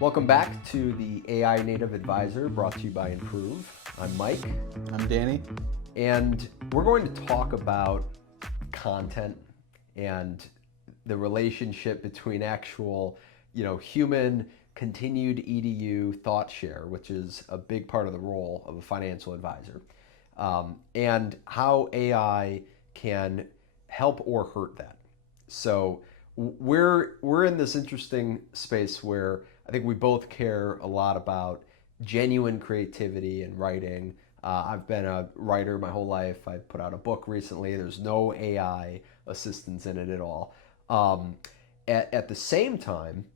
Welcome back to the AI Native Advisor brought to you by Improve. I'm Mike. I'm Danny. And we're going to talk about content and the relationship between actual, human continued EDU thought share, which is a big part of the role of a financial advisor, and how AI can help or hurt that. So we're in this interesting space where I think we both care a lot about genuine creativity and writing. I've been a writer my whole life. I put out a book recently. There's no AI assistance in it at all. At the same time,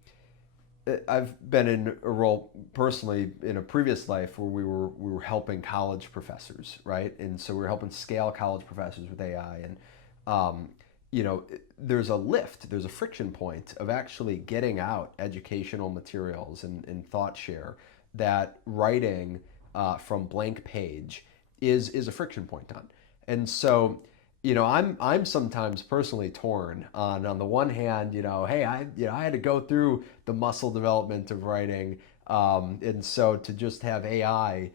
I've been in a role personally in a previous life where we were helping college professors, right? And so we were helping scale college professors with AI, and there's a lift, there's a friction point of actually getting out educational materials and thought share that writing from blank page is a friction point on. And so, I'm sometimes personally torn on the one hand, hey, I had to go through the muscle development of writing, and so to just have AI,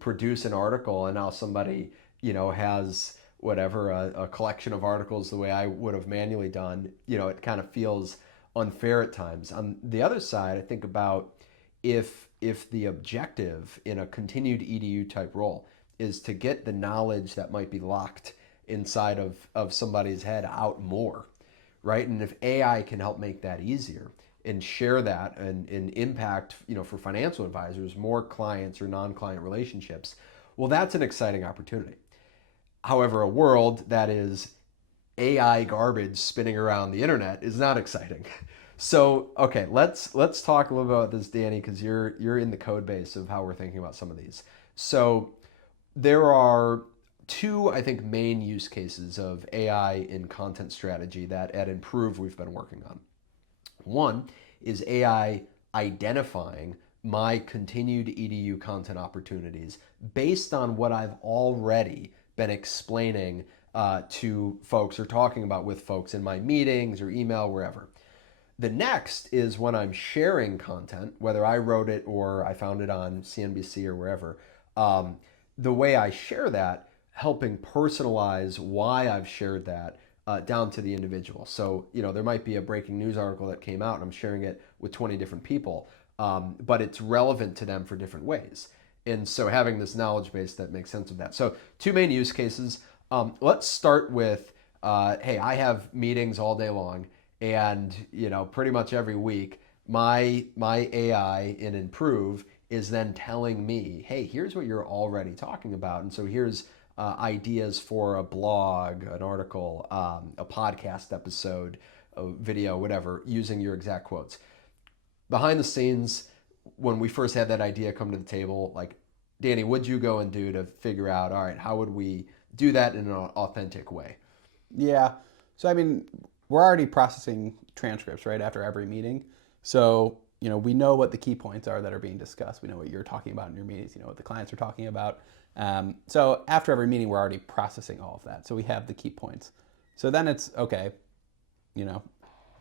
produce an article, and now somebody, has whatever a collection of articles the way I would have manually done, it kind of feels unfair at times. On the other side, I think about if the objective in a continued EDU type role is to get the knowledge that might be locked inside of somebody's head out more, right? And if AI can help make that easier and share that and impact, for financial advisors, more clients or non-client relationships, well, that's an exciting opportunity. However, a world that is AI garbage spinning around the internet is not exciting. So, okay, let's talk a little bit about this, Danny, because you're in the code base of how we're thinking about some of these. So there are two, I think, main use cases of AI in content strategy that at Improve we've been working on. One is AI identifying my continued EDU content opportunities based on what I've already been explaining to folks or talking about with folks in my meetings or email, wherever. The next is when I'm sharing content, whether I wrote it or I found it on CNBC or wherever, the way I share that, helping personalize why I've shared that down to the individual. So, there might be a breaking news article that came out and I'm sharing it with 20 different people, but it's relevant to them for different ways. And so having this knowledge base that makes sense of that. So two main use cases. Let's start with, hey, I have meetings all day long, and pretty much every week, my AI in Improve is then telling me, hey, here's what you're already talking about, and so here's ideas for a blog, an article, a podcast episode, a video, whatever, using your exact quotes. Behind the scenes, when we first had that idea come to the table, like, Danny, what'd you go and do to figure out, all right, how would we do that in an authentic way? Yeah. So, we're already processing transcripts right after every meeting. So, we know what the key points are that are being discussed. We know what you're talking about in your meetings. You know what the clients are talking about. So after every meeting, we're already processing all of that. So we have the key points. So then it's, okay,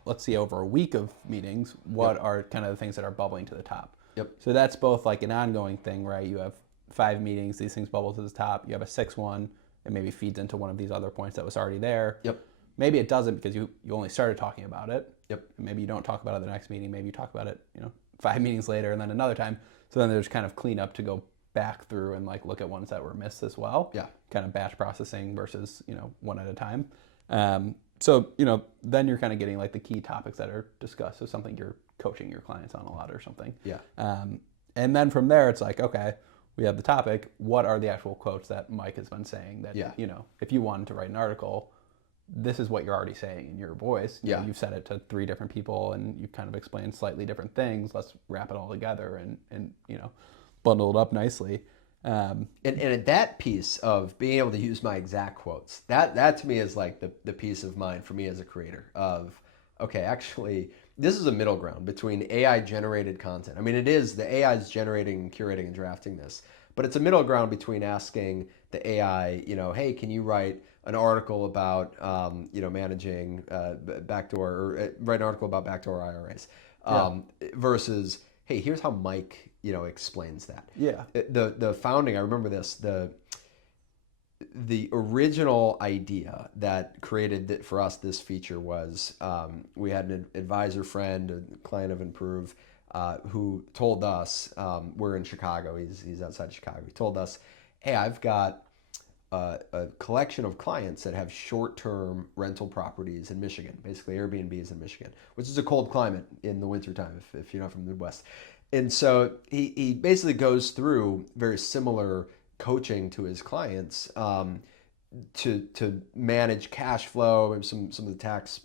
let's see over a week of meetings, what are kind of the things that are bubbling to the top. Yep. So that's both like an ongoing thing, right? You have 5 meetings, these things bubble to the top. You have a 6th one, it maybe feeds into one of these other points that was already there. Yep. Maybe it doesn't because you only started talking about it. Yep. Maybe you don't talk about it the next meeting. Maybe you talk about it, 5 meetings later and then another time. So then there's kind of cleanup to go back through and like look at ones that were missed as well. Yeah. Kind of batch processing versus, one at a time. So, then you're kind of getting like the key topics that are discussed. So something you're coaching your clients on a lot or something. Yeah. And then from there, it's like, okay, we have the topic. What are the actual quotes that Mike has been saying that, if you wanted to write an article, this is what you're already saying in your voice. You've said it to 3 different people and you kind of explained slightly different things. Let's wrap it all together and bundle it up nicely. And at that piece of being able to use my exact quotes, that to me is like the peace of mind for me as a creator of, okay, actually, this is a middle ground between AI generated content. It is, the AI is generating, curating, and drafting this, but it's a middle ground between asking the AI, hey, can you write an article about, managing backdoor, or write an article about backdoor IRAs, versus, hey, here's how Mike, explains that. Yeah. The founding, I remember this, the original idea that created for us this feature was we had an advisor friend, a client of Improve, who told us, we're in Chicago, he's outside Chicago, he told us, hey, I've got a collection of clients that have short-term rental properties in Michigan, basically Airbnbs in Michigan, which is a cold climate in the wintertime if you're not from the Midwest. And so he basically goes through very similar coaching to his clients to manage cash flow and some of the tax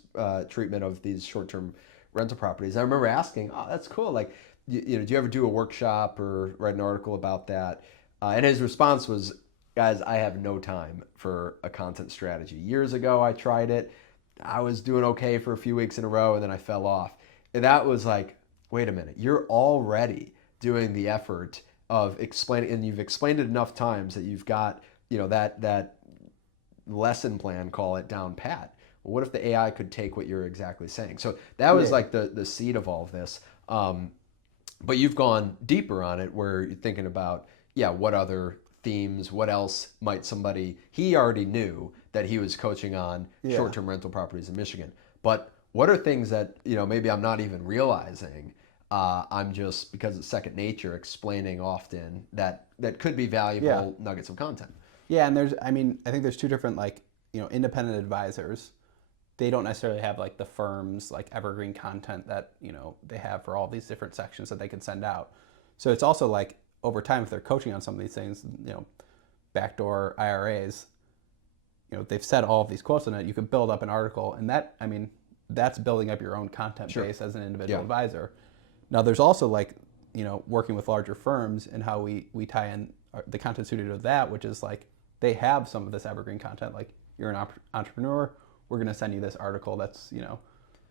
treatment of these short-term rental properties. I remember asking, oh, that's cool. Like, do you ever do a workshop or write an article about that? And his response was, guys, I have no time for a content strategy. Years ago, I tried it. I was doing okay for a few weeks in a row, and then I fell off. And that was like, wait a minute, you're already doing the effort of explaining, and you've explained it enough times that you've got, that lesson plan, call it, down pat. Well, what if the AI could take what you're exactly saying? So that was Yeah. like the seed of all of this. But you've gone deeper on it where you're thinking about, yeah, what other themes, what else might somebody, he already knew that he was coaching on Yeah. short-term rental properties in Michigan. But what are things that, maybe I'm not even realizing, I'm just, because it's second nature, explaining often that could be Yeah. valuable nuggets of content. Yeah, and I think there's two different independent advisors. They don't necessarily have like the firm's like evergreen content that, they have for all these different sections that they can send out. So it's also like over time, if they're coaching on some of these things, backdoor IRAs, they've said all of these quotes in it. You could build up an article, and that's building up your own content Sure. base as an individual Yeah. advisor. Now, there's also working with larger firms and how we tie in the content suited to that, which is like they have some of this evergreen content. Like you're an entrepreneur, we're going to send you this article that's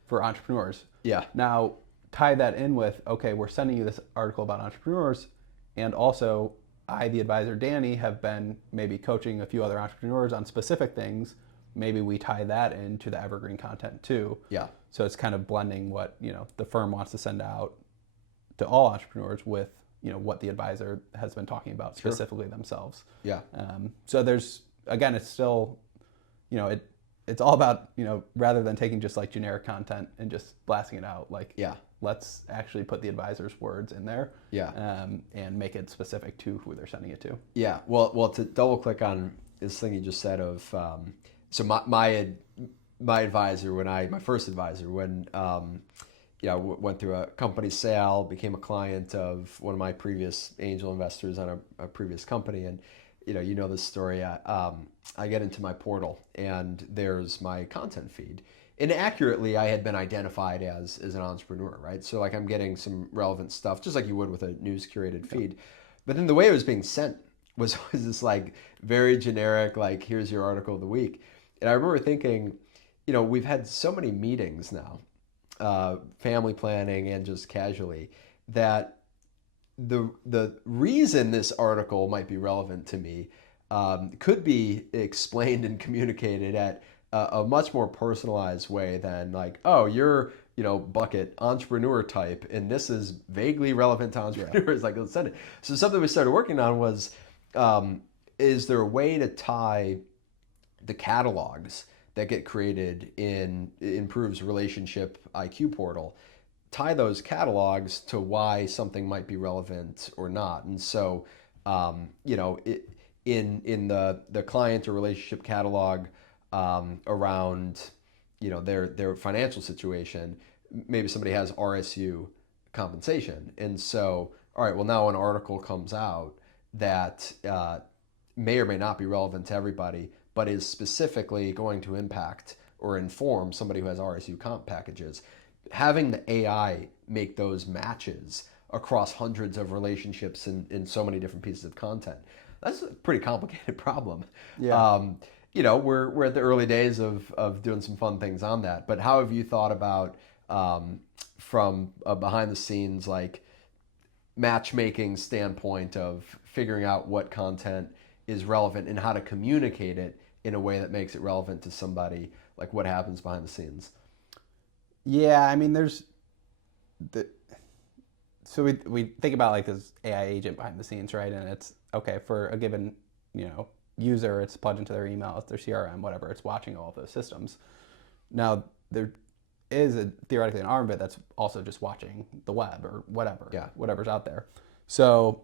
for entrepreneurs. Yeah. Now tie that in with, okay, we're sending you this article about entrepreneurs, and also I, the advisor Danny, have been maybe coaching a few other entrepreneurs on specific things. Maybe we tie that into the evergreen content too. Yeah. So it's kind of blending what the firm wants to send out to all entrepreneurs with what the advisor has been talking about specifically themselves. Yeah. So there's, again, it's still it's all about rather than taking just like generic content and just blasting it out, like Yeah. let's actually put the advisor's words in there, Yeah. and make it specific to who they're sending it to. Yeah. Well, to double click on this thing you just said of, so my advisor, my first advisor, when went through a company sale, became a client of one of my previous angel investors on a previous company, and this story. I get into my portal, and there's my content feed. And accurately, I had been identified as an entrepreneur, right? So like I'm getting some relevant stuff, just like you would with a news curated feed. But then the way it was being sent was this like very generic, like here's your article of the week. And I remember thinking, we've had so many meetings now, family planning and just casually, that the reason this article might be relevant to me could be explained and communicated at a much more personalized way than like, oh, you're bucket entrepreneur type, and this is vaguely relevant to entrepreneurs. Like, let's send it. So something we started working on was, is there a way to tie the catalogs that get created in Improve's relationship IQ portal, tie those catalogs to why something might be relevant or not. And so, in the client or relationship catalog, around their financial situation, maybe somebody has RSU compensation, and so, all right, well, now an article comes out that may or may not be relevant to everybody, but is specifically going to impact or inform somebody who has RSU comp packages. Having the AI make those matches across hundreds of relationships in so many different pieces of content, that's a pretty complicated problem. Yeah. We're at the early days of doing some fun things on that. But how have you thought about, from a behind the scenes, like matchmaking standpoint of figuring out what content is relevant and how to communicate it in a way that makes it relevant to somebody, like what happens behind the scenes? Yeah, I mean, there's the so we think about like this AI agent behind the scenes, right? And it's okay for a given, user, it's plugged into their email, it's their CRM, whatever. It's watching all of those systems. Now there is theoretically an arm of it that's also just watching the web or whatever, whatever's out there. So,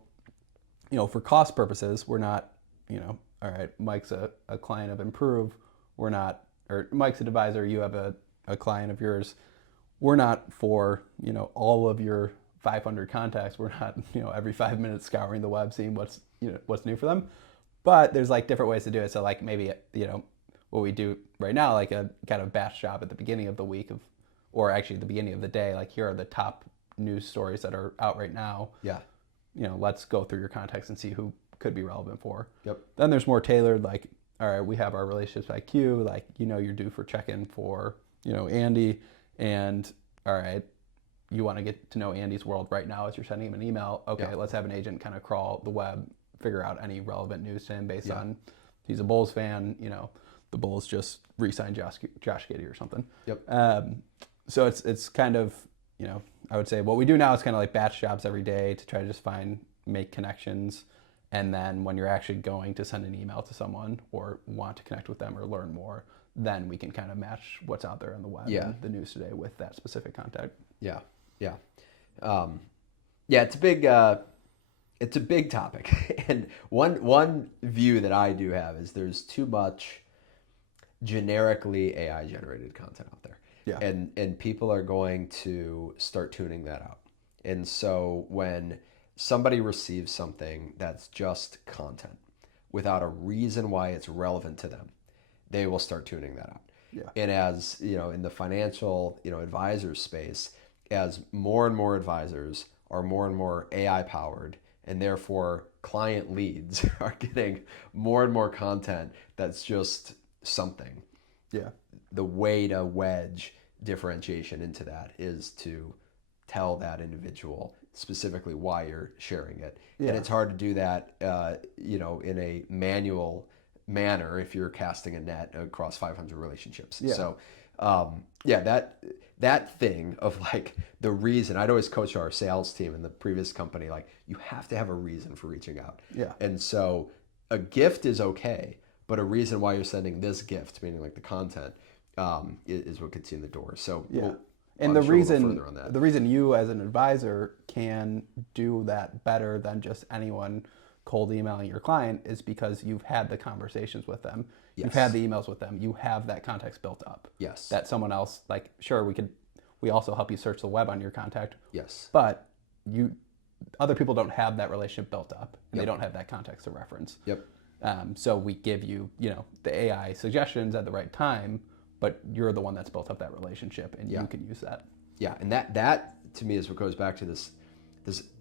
for cost purposes, we're not, all right, Mike's a client of Improve. We're not, or Mike's an advisor. You have a client of yours. We're not for, all of your 500 contacts. We're not, every 5 minutes scouring the web, seeing what's new for them. But there's like different ways to do it. So like maybe, what we do right now, like a kind of batch job at the beginning of the week or actually the beginning of the day, like here are the top news stories that are out right now. Yeah. Let's go through your contacts and see who could be relevant for. Yep. Then there's more tailored, like, all right, we have our relationships IQ, like, you're due for check-in for, Andy, and all right, you want to get to know Andy's world right now as you're sending him an email. Okay, let's have an agent kind of crawl the web, figure out any relevant news to him based on he's a Bulls fan, the Bulls just re-signed Josh Giddey or something. Yep. So it's kind of, I would say what we do now is kind of like batch jobs every day to try to just make connections. And then when you're actually going to send an email to someone or want to connect with them or learn more, then we can kind of match what's out there on the web and the news today with that specific contact. Yeah. Yeah. It's a big topic. And one view that I do have is there's too much generically AI generated content out there. Yeah. And people are going to start tuning that out. And so when somebody receives something that's just content without a reason why it's relevant to them, they will start tuning that out. Yeah. And as, in the financial, advisor space, as more and more advisors are more and more AI powered, and therefore client leads are getting more and more content that's just something. Yeah. The way to wedge differentiation into that is to tell that individual specifically why you're sharing it. Yeah. And it's hard to do that, in a manual manner if you're casting a net across 500 relationships. Yeah. So, that thing of like the reason, I'd always coach our sales team in the previous company, like you have to have a reason for reaching out. Yeah. And so a gift is okay, but a reason why you're sending this gift, meaning like the content, is what gets you in the door. So and the reason you as an advisor can do that better than just anyone cold emailing your client is because you've had the conversations with them. Yes. You've had the emails with them. You have that context built up. Yes. That someone else, like, sure, we also help you search the web on your contact. Yes. But other people don't have that relationship built up, and they don't have that context to reference. Yep. So we give you, the AI suggestions at the right time, but you're the one that's built up that relationship, and you can use that. Yeah, and that to me is what goes back to this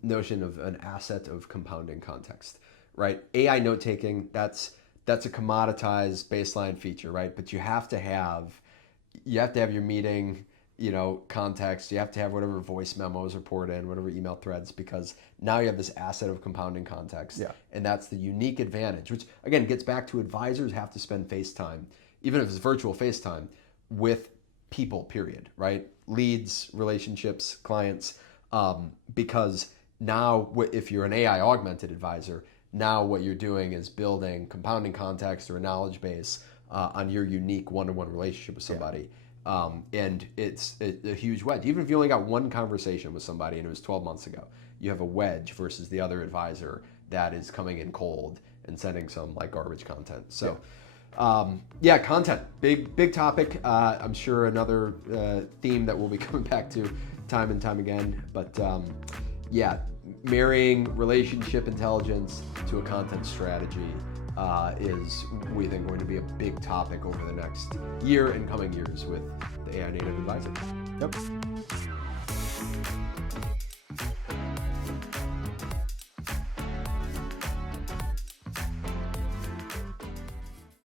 notion of an asset of compounding context, right? AI note taking, that's a commoditized baseline feature, right? But you have to have your meeting, context. You have to have whatever voice memos are poured in, whatever email threads, because now you have this asset of compounding context. Yeah. And that's the unique advantage, which again gets back to advisors have to spend face time, even if it's virtual FaceTime, with people, period, right? Leads, relationships, clients, because now if you're an AI augmented advisor, now what you're doing is building compounding context or a knowledge base on your unique one-to-one relationship with somebody. And it's a huge wedge. Even if you only got one conversation with somebody and it was 12 months ago, you have a wedge versus the other advisor that is coming in cold and sending some like garbage content. So content, big topic. I'm sure another theme that we'll be coming back to time and time again. But marrying relationship intelligence to a content strategy is, we think, going to be a big topic over the next year and coming years with the AI native advisor. Yep.